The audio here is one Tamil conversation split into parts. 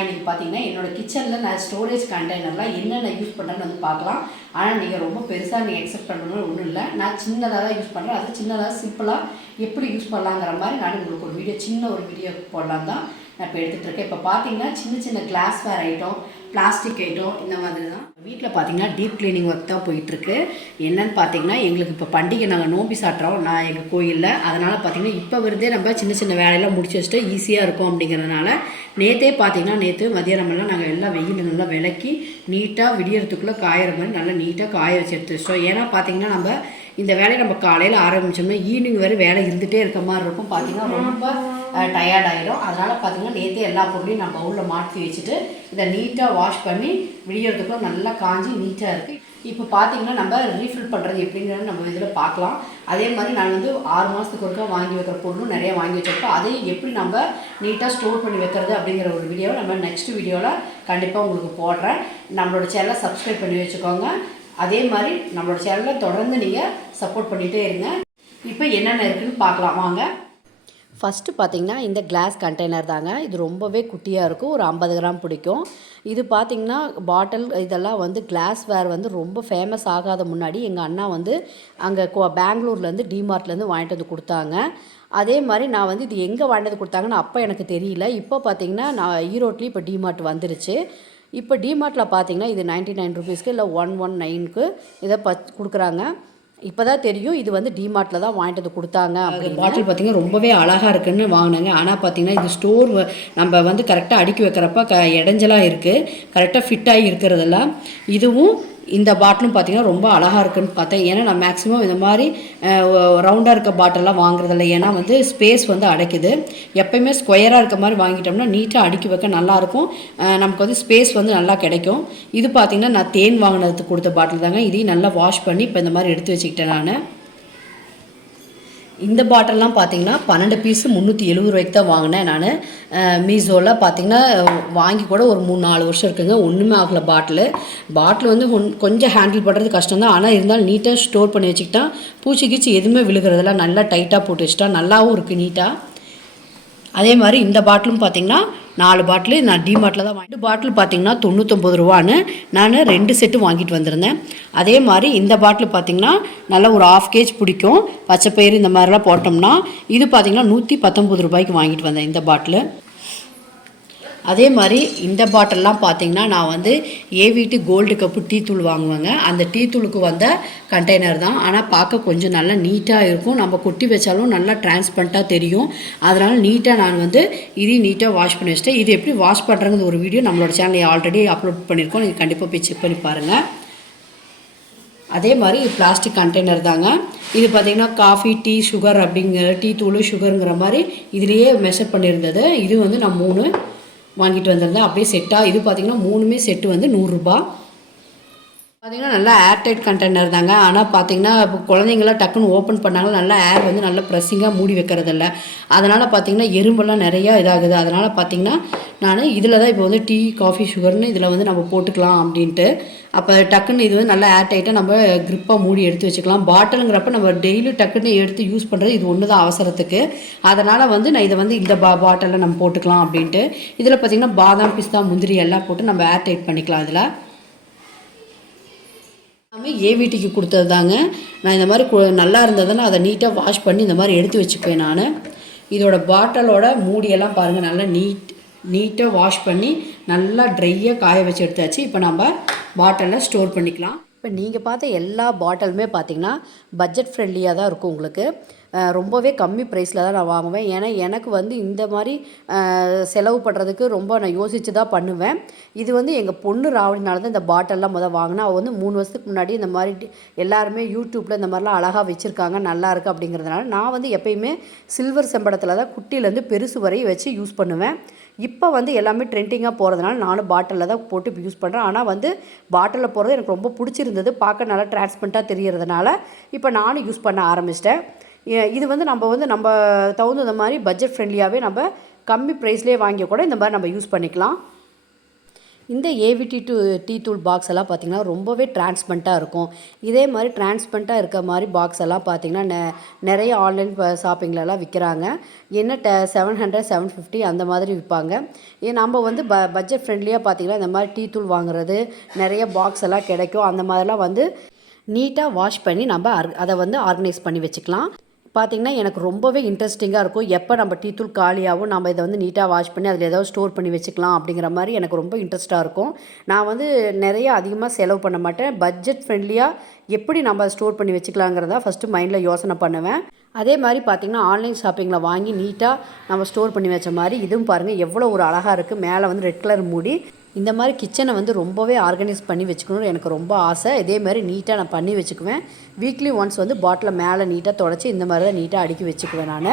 நான் இன்றைக்கி பார்த்தீங்கன்னா என்னோடய கிச்சனில் நான் ஸ்டோரேஜ் கண்டெய்னர்லாம் என்னென்ன யூஸ் பண்ணுறேன்னு வந்து பார்க்கலாம். ஆனால் நீங்கள் ரொம்ப பெருசாக நீங்கள் எக்ஸெப்ட் பண்ணணும்னு ஒன்றும் இல்லை. நான் சின்னதாக தான் யூஸ் பண்ணுறேன். அது சின்னதாக சிம்பிளாக எப்படி யூஸ் பண்ணலாங்கிற மாதிரி நான் உங்களுக்கு ஒரு வீடியோ சின்ன ஒரு வீடியோ போடலாம் தான் நான் இப்போ எடுத்துகிட்டு இருக்கேன். இப்போ பார்த்தீங்கன்னா சின்ன சின்ன கிளாஸ்வேர் ஐட்டம், பிளாஸ்டிக் ஐட்டம் இந்த மாதிரி தான் வீட்டில் பார்த்தீங்கன்னா டீப் கிளீனிங் ஒர்க் தான் போயிட்டுருக்கு. என்னென்னு பார்த்தீங்கன்னா எங்களுக்கு இப்போ பண்டிகை நாங்கள் நோம்பி சாட்டுறோம் நான் எங்கள் கோயிலில். அதனால் பார்த்தீங்கன்னா இப்போ வருதே நம்ம சின்ன சின்ன வேலையெல்லாம் முடிச்சு வச்சுட்டு ஈஸியாக இருக்கும் அப்படிங்கிறதுனால நேற்றே பார்த்தீங்கன்னா மதியானமெல்லாம் நாங்கள் எல்லாம் வெயில் நல்லா விளக்கி நீட்டாக விடியறதுக்குள்ளே காயிற மாதிரி நல்லா நீட்டாக காய வச்சு எடுத்து வச்சிட்டோம். ஏன்னா பார்த்தீங்கன்னா நம்ம இந்த வேலையை நம்ம காலையில் ஆரம்பித்தோம்னா ஈவினிங் வரை வேலை இருந்துகிட்டே இருக்க மாதிரி இருக்கும். பார்த்திங்கன்னா ரொம்ப டயர்டாயிடும். அதனால் பார்த்திங்கன்னா நேற்றே எல்லா பொருளையும் நான் பவுலில் மாற்றி வச்சுட்டு இதை நீட்டாக வாஷ் பண்ணி விடியறதுக்குள்ள நல்லா காஞ்சி நீட்டாக இருக்குது. இப்போ பார்த்திங்கன்னா நம்ம ரீஃபில் பண்ணுறது எப்படிங்கிறது நம்ம இதில் பார்க்கலாம். அதே மாதிரி நான் வந்து 6 மாதத்துக்கு ஒருக்கா வாங்கி வைக்கிற பொருளும் நிறையா வாங்கி வச்சுருக்கோம். அதையும் எப்படி நம்ம நீட்டாக ஸ்டோர் பண்ணி வைக்கிறது அப்படிங்கிற ஒரு வீடியோவை நம்ம நெக்ஸ்ட் வீடியோவில் கண்டிப்பாக உங்களுக்கு போடுறேன். நம்மளோட சேனலை சப்ஸ்கிரைப் பண்ணி வச்சுக்கோங்க. அதே மாதிரி நம்மளோட சேனலில் தொடர்ந்து நீங்கள் சப்போர்ட் பண்ணிகிட்டே இருங்க. இப்போ என்னென்ன இருக்குதுன்னு பார்க்கலாம் வாங்க. ஃபஸ்ட்டு பார்த்திங்கன்னா இந்த கிளாஸ் கண்டெய்னர் தாங்க. இது ரொம்பவே குட்டியாக இருக்கும். ஒரு 50 கிராம் பிடிக்கும். இது பார்த்திங்கன்னா பாட்டில் இதெல்லாம் வந்து கிளாஸ்வேர் வந்து ரொம்ப ஃபேமஸ் ஆகாத முன்னாடி எங்கள் அண்ணா வந்து அங்கே பெங்களூர்லேருந்து டிமார்ட்லேருந்து வாங்கிட்டு வந்து கொடுத்தாங்க. அதே மாதிரி நான் வந்து இது எங்கே வாங்கிட்டு வந்து கொடுத்தாங்கன்னு அப்போ எனக்கு தெரியல. இப்போ பார்த்திங்கன்னா நான் ஈரோட்லேயும் இப்போ டிமார்ட் வந்துருச்சு. இப்போ டிமார்ட்டில் பார்த்தீங்கன்னா இது 99 ருபீஸ்க்கு இல்லை 119க்கு இதை கொடுக்குறாங்க. இப்போ தான் தெரியும் இது வந்து டிமார்ட்டில் தான் வாங்கிட்டு வந்து கொடுத்தாங்க. அப்படி பாட்டில் பார்த்திங்கன்னா ரொம்பவே அழகாக இருக்குதுன்னு வாங்கினாங்க. ஆனால் பார்த்திங்கன்னா இது ஸ்டோர் நம்ம வந்து கரெக்டாக அடுக்கி வைக்கிறப்ப இடைஞ்சலாக இருக்குது, கரெக்டாக ஃபிட்டாகி இருக்கிறதெல்லாம். இதுவும் இந்த பாட்டிலும் பார்த்திங்கன்னா ரொம்ப அழகாக இருக்குதுன்னு பார்த்தேன். ஏன்னா நான் மேக்ஸிமம் இந்த மாதிரி ரவுண்டாக இருக்க பாட்டிலெலாம் வாங்குறதில்ல. ஏன்னா வந்து ஸ்பேஸ் வந்து அடைக்குது. எப்போயுமே ஸ்கொயராக இருக்க மாதிரி வாங்கிட்டோம்னா நீட்டாக அடுக்கி வைக்க நல்லாயிருக்கும். நமக்கு வந்து ஸ்பேஸ் வந்து நல்லா கிடைக்கும். இது பார்த்திங்கன்னா நான் தேன் வாங்கினதுக்கு கொடுத்த பாட்டில் தாங்க. இதையும் நல்லா வாஷ் பண்ணி இப்போ இந்த மாதிரி எடுத்து வச்சுக்கிட்டேன் நான். இந்த பாட்டில்லாம் பார்த்திங்கன்னா 12 பீஸு 370 ரூபாய்க்கு தான் வாங்கினேன் நான். மீஷோவில் பார்த்திங்கன்னா வாங்கி கூட ஒரு 3-4 வருஷம் இருக்குங்க. ஒன்றுமே ஆகலை. பாட்டில் வந்து கொஞ்சம் ஹேண்டில் பண்ணுறது கஷ்டம் தான். ஆனால் இருந்தாலும் நீட்டாக ஸ்டோர் பண்ணி வச்சுக்கிட்டா பூச்சி எதுவுமே விழுகிறதெல்லாம் நல்லா டைட்டாக போட்டு வச்சுட்டா நல்லாவும் இருக்குது நீட்டாக. அதே மாதிரி இந்த பாட்டிலும் பார்த்திங்கன்னா 4 பாட்டிலு நான் டிமார்ட்டில் தான் 2 பாட்டில் பார்த்திங்கன்னா 99 ரூபான்னு நான் 2 செட்டு வாங்கிட்டு வந்திருந்தேன். அதே மாதிரி இந்த பாட்டில் பார்த்திங்கன்னா நல்லா ஒரு 1/2 கேஜ் பிடிக்கும். பச்சைப்பயிறு இந்த மாதிரிலாம் போட்டோம்னா இது பார்த்திங்கன்னா 119 ரூபாய்க்கு வாங்கிட்டு வந்தேன் இந்த பாட்டில். அதே மாதிரி இந்த பாட்டிலெலாம் பார்த்திங்கன்னா நான் வந்து ஏவிடி கோல்டு கப்பு டீ தூள் வாங்குவேங்க. அந்த டீ தூளுக்கு வந்த கண்டெய்னர் தான். ஆனால் பார்க்க கொஞ்சம் நல்லா நீட்டாக இருக்கும். நம்ம கொட்டி வச்சாலும் நல்லா டிரான்ஸ்பரண்ட்டாக தெரியும். அதனால் நீட்டாக நான் வந்து இதையும் நீட்டாக வாஷ் பண்ணி வச்சுட்டேன். இது எப்படி வாஷ் பண்ணுறங்கிற ஒரு வீடியோ நம்மளோட சேனலில் ஆல்ரெடி அப்லோட் பண்ணியிருக்கோம். நீங்கள் கண்டிப்பாக போய் செக் பண்ணி பாருங்கள். அதே மாதிரி பிளாஸ்டிக் கண்டெய்னர் தாங்க. இது பார்த்திங்கன்னா காஃபி, டீ, சுகர் அப்படிங்கிற டீ தூள் சுகருங்கிற மாதிரி இதுலேயே மெஷர் பண்ணியிருந்தது. இது வந்து நான் 3 வாங்கிட்டு வந்திருந்தேன் அப்படியே செட்டாக. இது பார்த்திங்கன்னா 3மே செட்டு வந்து 100 ரூபா. பார்த்திங்கன்னா நல்லா ஏர்டைட் கண்டெய்னர் தாங்க. ஆனால் பார்த்திங்கன்னா இப்போ குழந்தைங்களாம் டக்குன்னு ஓப்பன் பண்ணாலும் நல்லா ஏர் வந்து நல்லா ப்ரெஸ்ஸிங்காக மூடி வைக்கிறதில்ல. அதனால் பார்த்திங்கன்னா எறும்பெல்லாம் நிறையா இதாகுது. அதனால் பார்த்திங்கன்னா நான் இதில் தான் இப்போ வந்து டீ, காஃபி, சுகர்னு இதில் வந்து நம்ம போட்டுக்கலாம் அப்படின்ட்டு. அப்போ டக்குன்னு இது வந்து நல்லா ஏர்டைட்டாக நம்ம க்ரிப்பாக மூடி எடுத்து வச்சுக்கலாம். பாட்டிலுங்கிறப்ப நம்ம டெய்லி டக்குன்னு எடுத்து யூஸ் பண்ணுறது இது ஒன்று தான் அவசரத்துக்கு. அதனால் வந்து நான் இதை வந்து இந்த பாட்டிலில் நம்ம போட்டுக்கலாம் அப்படின்ட்டு. இதில் பார்த்திங்கன்னா பாதாம், பிஸ்தா, முந்திரி எல்லாம் போட்டு நம்ம ஏர்டைட் பண்ணிக்கலாம். இதில் எல்லாமே ஏவிடிக்கு கொடுத்தது தாங்க. நான் இந்த மாதிரி நல்லா இருந்ததுன்னா அதை நீட்டாக வாஷ் பண்ணி இந்த மாதிரி எடுத்து வச்சுப்பேன் நான். இதோட பாட்டிலோட மூடியெல்லாம் பாருங்கள் நல்லா நீட்டாக வாஷ் பண்ணி நல்லா ட்ரையாக காய வச்சு எடுத்தாச்சு. இப்போ நம்ம பாட்டிலில் ஸ்டோர் பண்ணிக்கலாம். இப்போ நீங்கள் பார்த்த எல்லா பாட்டிலுமே பார்த்திங்கன்னா பட்ஜெட் ஃப்ரெண்ட்லியாக தான் இருக்கும். உங்களுக்கு ரொம்பவே கம்மி ப்ரைஸில் தான் நான் வாங்குவேன். ஏன்னா எனக்கு வந்து இந்த மாதிரி செலவு பண்ணுறதுக்கு ரொம்ப நான் யோசித்து தான் பண்ணுவேன். இது வந்து எங்கள் பொண்ணு ராவடினால தான் இந்த பாட்டிலெலாம் வாங்கினேன். அவள் வந்து 3 வருஷத்துக்கு முன்னாடி இந்த மாதிரி எல்லாருமே யூடியூப்பில் இந்த மாதிரிலாம் அழகாக வச்சுருக்காங்க நல்லாயிருக்கு அப்படிங்கிறதுனால நான் வந்து எப்பயுமே சில்வர் செம்படத்தில் தான் குட்டியிலேருந்து பெருசு வரையும் வச்சு யூஸ் பண்ணுவேன். இப்போ வந்து எல்லாமே ட்ரெண்டிங்காக போகிறதுனால நானும் பாட்டிலில் தான் போட்டு இப்போ யூஸ் பண்ணுறேன். ஆனால் வந்து பாட்டிலில் போகிறது எனக்கு ரொம்ப பிடிச்சிருந்தது. பார்க்க நல்லா டிரான்ஸ்பரண்ட்டாக தெரியறதுனால இப்போ நானும் யூஸ் பண்ண ஆரம்பிச்சிட்டேன். இது வந்து நம்ம தகுந்த மாதிரி பட்ஜெட் ஃப்ரெண்ட்லியாகவே நம்ம கம்மி ப்ரைஸ்லேயே வாங்கி கூட இந்த மாதிரி நம்ம யூஸ் பண்ணிக்கலாம். இந்த ஏவிடி டீ தூள் பாக்ஸ் எல்லாம் பார்த்திங்கன்னா ரொம்பவே டிரான்ஸ்பரண்ட்டாக இருக்கும். இதே மாதிரி டிரான்ஸ்பரண்ட்டாக இருக்க மாதிரி பாக்ஸ் எல்லாம் பார்த்திங்கன்னா நிறைய ஆன்லைன் ஷாப்பிங்லலாம் விற்கிறாங்க. என்ன 700 750 அந்த மாதிரி விற்பாங்க. நம்ம வந்து பட்ஜெட் ஃப்ரெண்ட்லியாக பார்த்திங்கன்னா இந்த மாதிரி டீ தூள் வாங்குறது நிறைய பாக்ஸ் எல்லாம் கிடைக்கும். அந்த மாதிரிலாம் வந்து நீட்டாக வாஷ் பண்ணி நம்ம அதை வந்து ஆர்கனைஸ் பண்ணி வச்சுக்கலாம். பார்த்திங்கன்னா எனக்கு ரொம்பவே இன்ட்ரெஸ்டிங்காக இருக்கும். எப்போ நம்ம டீ தூள் காலியாகவும் நம்ம இதை வந்து நீட்டாக வாஷ் பண்ணி அதில் ஏதாவது ஸ்டோர் பண்ணி வச்சுக்கலாம் அப்படிங்கிற மாதிரி எனக்கு ரொம்ப இன்ட்ரெஸ்ட்டாக இருக்கும். நான் வந்து நிறைய அதிகமாக செலவு பண்ண மாட்டேன். பட்ஜெட் ஃப்ரெண்ட்லியாக எப்படி நம்ம ஸ்டோர் பண்ணி வச்சுக்கலாங்கிறதா ஃபஸ்ட்டு மைண்டில் யோசனை பண்ணுவேன். அதே மாதிரி பார்த்திங்கன்னா ஆன்லைன் ஷாப்பிங்கில் வாங்கி நீட்டாக நம்ம ஸ்டோர் பண்ணி வச்ச மாதிரி இதுவும் பாருங்கள் எவ்வளோ ஒரு அழகாக இருக்குது. மேலே வந்து ரெட் கலர் மூடி. இந்த மாதிரி கிச்சனை வந்து ரொம்பவே ஆர்கனைஸ் பண்ணி வச்சுக்கணும்னு எனக்கு ரொம்ப ஆசை. இதேமாதிரி நீட்டாக நான் பண்ணி வச்சுக்குவேன். வீக்லி ஒன்ஸ் வந்து பாட்டிலை மேலே நீட்டாக தொடச்சி இந்த மாதிரி தான் நீட்டாக அடுக்கி வச்சுக்குவேன் நான்.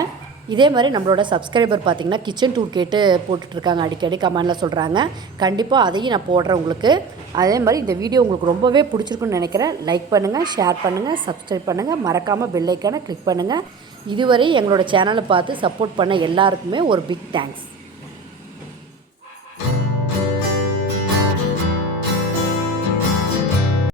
இதே மாதிரி நம்மளோட சப்ஸ்கிரைபர் பார்த்திங்கன்னா கிச்சன் டூர் கேட்டு போட்டுட்ருக்காங்க, அடிக்கடி கமெண்டில் சொல்கிறாங்க. கண்டிப்பாக அதையும் நான் போடுறேன் உங்களுக்கு. அதே மாதிரி இந்த வீடியோ உங்களுக்கு ரொம்பவே பிடிச்சிருக்குன்னு நினைக்கிறேன். லைக் பண்ணுங்கள், ஷேர் பண்ணுங்கள், சப்ஸ்கிரைப் பண்ணுங்கள், மறக்காமல் பெல் ஐக்கானை கிளிக் பண்ணுங்கள். இதுவரை எங்களோட சேனலை பார்த்து சப்போர்ட் பண்ண எல்லாருக்குமே ஒரு பிக் தேங்க்ஸ்.